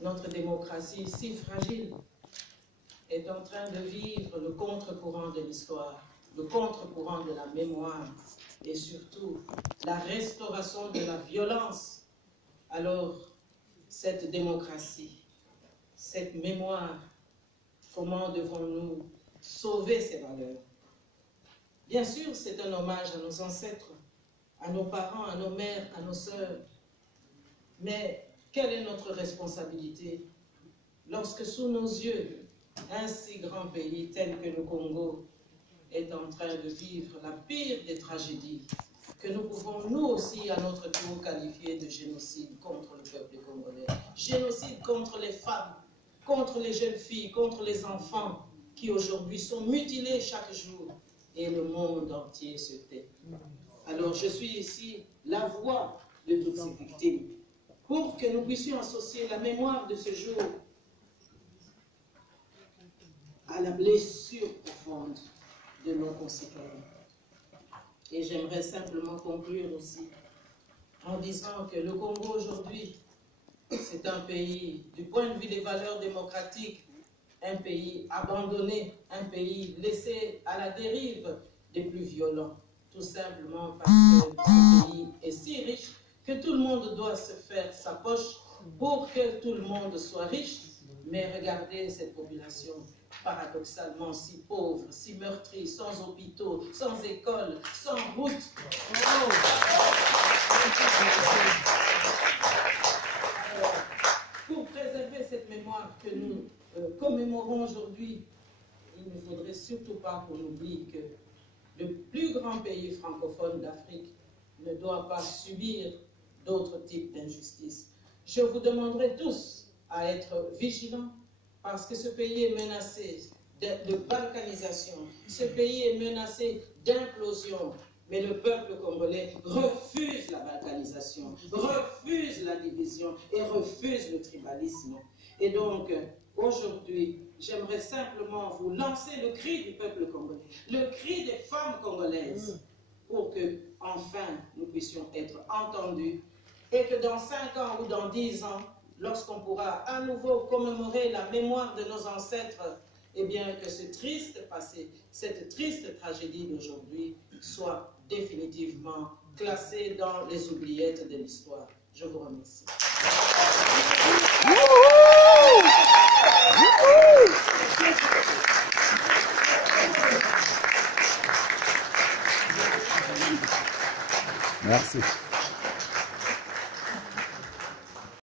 notre démocratie si fragile est en train de vivre le contre-courant de l'histoire, le contre-courant de la mémoire et surtout la restauration de la violence, alors cette démocratie, cette mémoire, comment devons-nous sauver ces valeurs? Bien sûr, c'est un hommage à nos ancêtres, à nos parents, à nos mères, à nos sœurs. Mais quelle est notre responsabilité lorsque sous nos yeux, un si grand pays tel que le Congo est en train de vivre la pire des tragédies que nous pouvons nous aussi à notre tour qualifier de génocide contre le peuple congolais, génocide contre les femmes, contre les jeunes filles, contre les enfants qui aujourd'hui sont mutilés chaque jour et le monde entier se tait. Alors je suis ici la voix de toutes ces victimes pour que nous puissions associer la mémoire de ce jour à la blessure profonde de nos concitoyens. Et j'aimerais simplement conclure aussi en disant que le Congo aujourd'hui, c'est un pays, du point de vue des valeurs démocratiques, un pays abandonné, un pays laissé à la dérive des plus violents, tout simplement parce que ce pays est si riche que tout le monde doit se faire sa poche pour que tout le monde soit riche. Mais regardez cette population, paradoxalement si pauvre, si meurtrie, sans hôpitaux, sans écoles, sans route. Pour préserver cette mémoire que nous commémorons aujourd'hui, il ne faudrait surtout pas qu'on oublie que le plus grand pays francophone d'Afrique ne doit pas subir d'autres types d'injustices. Je vous demanderai tous à être vigilants parce que ce pays est menacé de balkanisation, ce pays est menacé d'implosion, mais le peuple congolais refuse la balkanisation, refuse la division et refuse le tribalisme. Et donc, aujourd'hui, j'aimerais simplement vous lancer le cri du peuple congolais, le cri des femmes congolaises, pour que, enfin, nous puissions être entendus et que dans 5 ans ou dans 10 ans, lorsqu'on pourra à nouveau commémorer la mémoire de nos ancêtres, eh bien que ce triste passé, cette triste tragédie d'aujourd'hui soit définitivement classée dans les oubliettes de l'histoire. Je vous remercie. Merci.